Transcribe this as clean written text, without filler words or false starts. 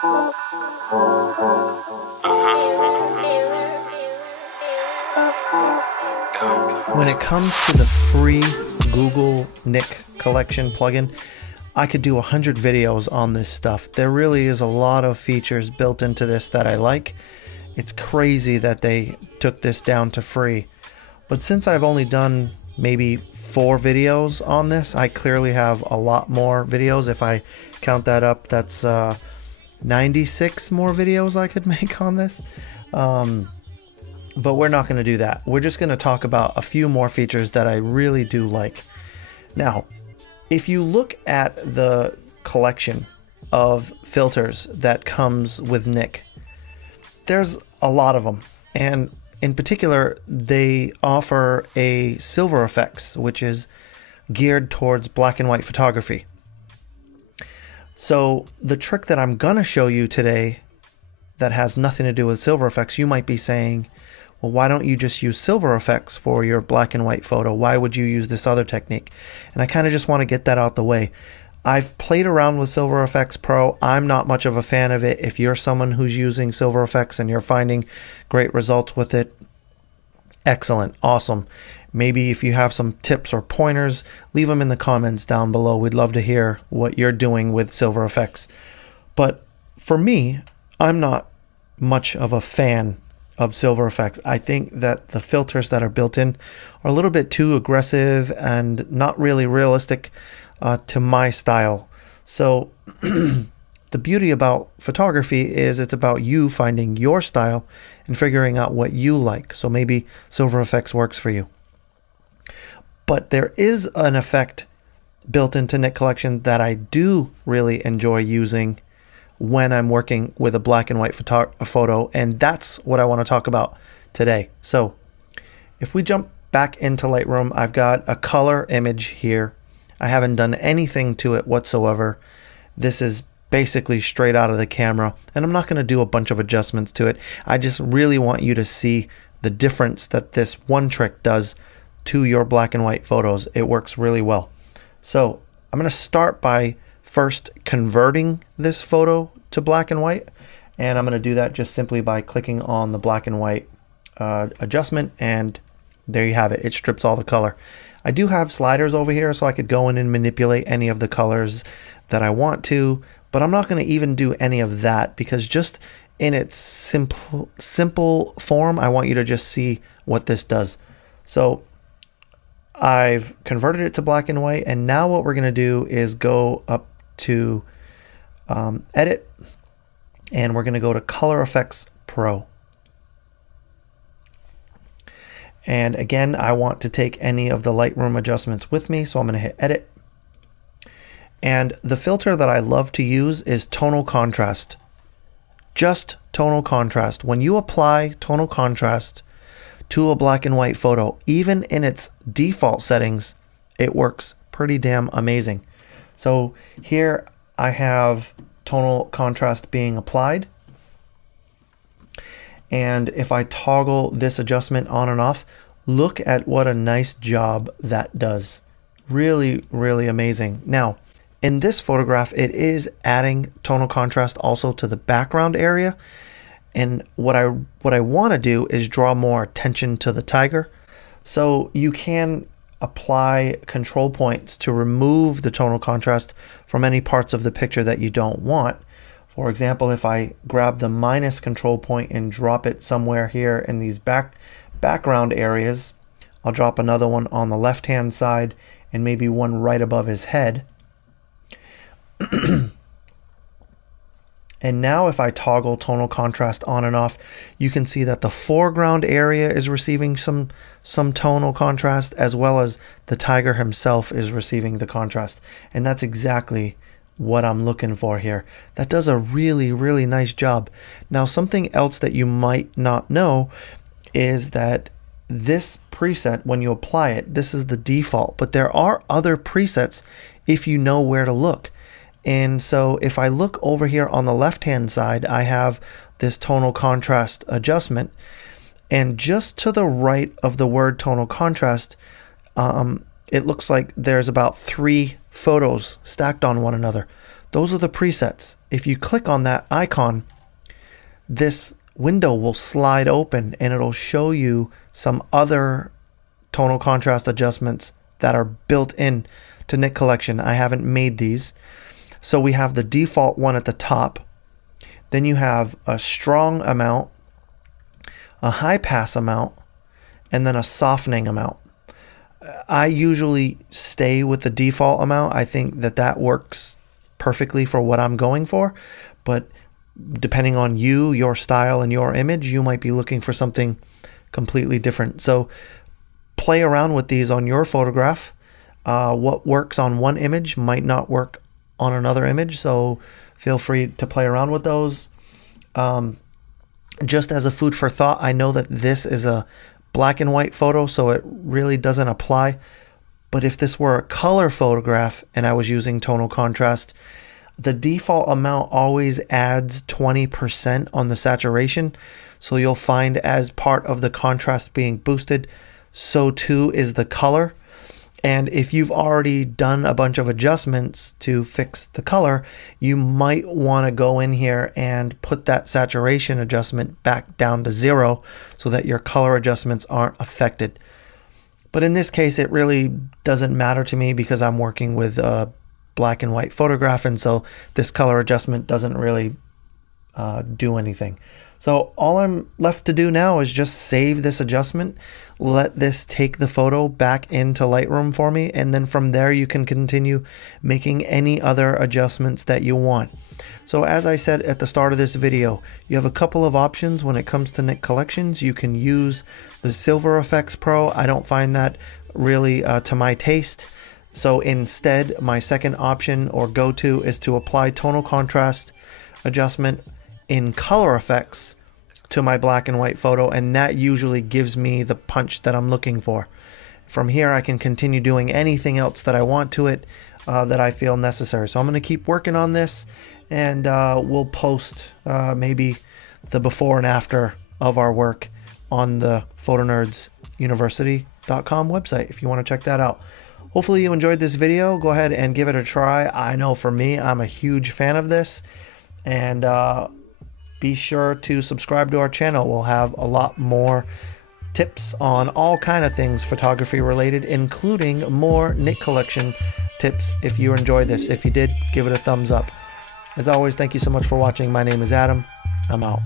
When it comes to the free Google Nik collection plugin, I could do 100 videos on this stuff. There really is a lot of features built into this that I like. It's crazy that they took this down to free. But since I've only done maybe 4 videos on this, I clearly have a lot more videos. If I count that up, that's 96 more videos I could make on this. But we're not going to do that. We're just going to talk about a few more features that I really do like. Now, if you look at the collection of filters that comes with Nik, there's a lot of them. And in particular, they offer a silver effects, which is geared towards black and white photography. So the trick that I'm going to show you today that has nothing to do with silver effects, you might be saying, well, why don't you just use silver effects for your black and white photo? Why would you use this other technique? And I kind of just want to get that out the way. I've played around with Silver Efex Pro. I'm not much of a fan of it. If you're someone who's using Silver Efex and you're finding great results with it, excellent, awesome. Maybe if you have some tips or pointers, leave them in the comments down below. We'd love to hear what you're doing with Silver Efex. But for me, I'm not much of a fan of Silver Efex. I think that the filters that are built in are a little bit too aggressive and not really realistic to my style. So the beauty about photography is it's about you finding your style and figuring out what you like. So maybe Silver Efex works for you. But there is an effect built into Nik Collection that I do really enjoy using when I'm working with a black and white photo, and that's what I want to talk about today. So if we jump back into Lightroom, I've got a color image here. I haven't done anything to it whatsoever. This is basically straight out of the camera, and I'm not going to do a bunch of adjustments to it. I just really want you to see the difference that this one trick does to your black and white photos. It works really well. So I'm going to start by first converting this photo to black and white, and I'm going to do that just simply by clicking on the black and white adjustment, and there you have it. It strips all the color. I do have sliders over here, so I could go in and manipulate any of the colors that I want to, but I'm not going to even do any of that because just in its simple form, I want you to just see what this does. So I've converted it to black and white, and now what we're going to do is go up to Edit, and we're going to go to Color Efex Pro. And again, I want to take any of the Lightroom adjustments with me, so I'm going to hit Edit. And the filter that I love to use is Tonal Contrast. Just Tonal Contrast. When you apply Tonal Contrast to a black and white photo, even in its default settings, it works pretty damn amazing. So here I have Tonal Contrast being applied. And if I toggle this adjustment on and off, look at what a nice job that does. Really, really amazing. Now, in this photograph, it is adding tonal contrast also to the background area. And what I want to do is draw more attention to the tiger. So you can apply control points to remove the tonal contrast from any parts of the picture that you don't want. For example, if I grab the minus control point and drop it somewhere here in these background areas, I'll drop another one on the left hand side and maybe one right above his head. And now if I toggle tonal contrast on and off, you can see that the foreground area is receiving some tonal contrast, as well as the tiger himself is receiving the contrast. And that's exactly what I'm looking for here. That does a really, really nice job. Now, something else that you might not know is that this preset, when you apply it, this is the default, but there are other presets if you know where to look. And so if I look over here on the left hand side, I have this tonal contrast adjustment, and just to the right of the word tonal contrast, it looks like there's about 3 photos stacked on one another. Those are the presets. If you click on that icon, this window will slide open and it'll show you some other tonal contrast adjustments that are built in to Nik Collection. I haven't made these. So we have the default one at the top. Then you have a strong amount, a high pass amount, and then a softening amount. I usually stay with the default amount. I think that that works perfectly for what I'm going for, but depending on you, your style, and your image, you might be looking for something completely different. So play around with these on your photograph. What works on one image might not work on another image, so feel free to play around with those. Just as a food for thought, I know that this is a black and white photo, so it really doesn't apply. But if this were a color photograph and I was using tonal contrast, the default amount always adds 20% on the saturation. So you'll find as part of the contrast being boosted, so too is the color. And if you've already done a bunch of adjustments to fix the color, you might want to go in here and put that saturation adjustment back down to 0 so that your color adjustments aren't affected. But in this case, it really doesn't matter to me because I'm working with a black and white photograph, and so this color adjustment doesn't really do anything. So all I'm left to do now is just save this adjustment, let this take the photo back into Lightroom for me, and then from there you can continue making any other adjustments that you want. So as I said at the start of this video, you have a couple of options when it comes to Nik Collections. You can use the Silver Efex Pro. I don't find that really to my taste. So instead, my second option or go-to is to apply tonal contrast adjustment in color effects to my black and white photo, and that usually gives me the punch that I'm looking for. From here I can continue doing anything else that I want to it that I feel necessary. So I'm going to keep working on this, and we'll post maybe the before and after of our work on the photonerdsuniversity.com website if you want to check that out. Hopefully you enjoyed this video. Go ahead and give it a try. I know for me, I'm a huge fan of this, and be sure to subscribe to our channel. We'll have a lot more tips on all kind of things photography related, including more Nik Collection tips if you enjoy this. If you did, give it a thumbs up. As always, thank you so much for watching. My name is Adam. I'm out.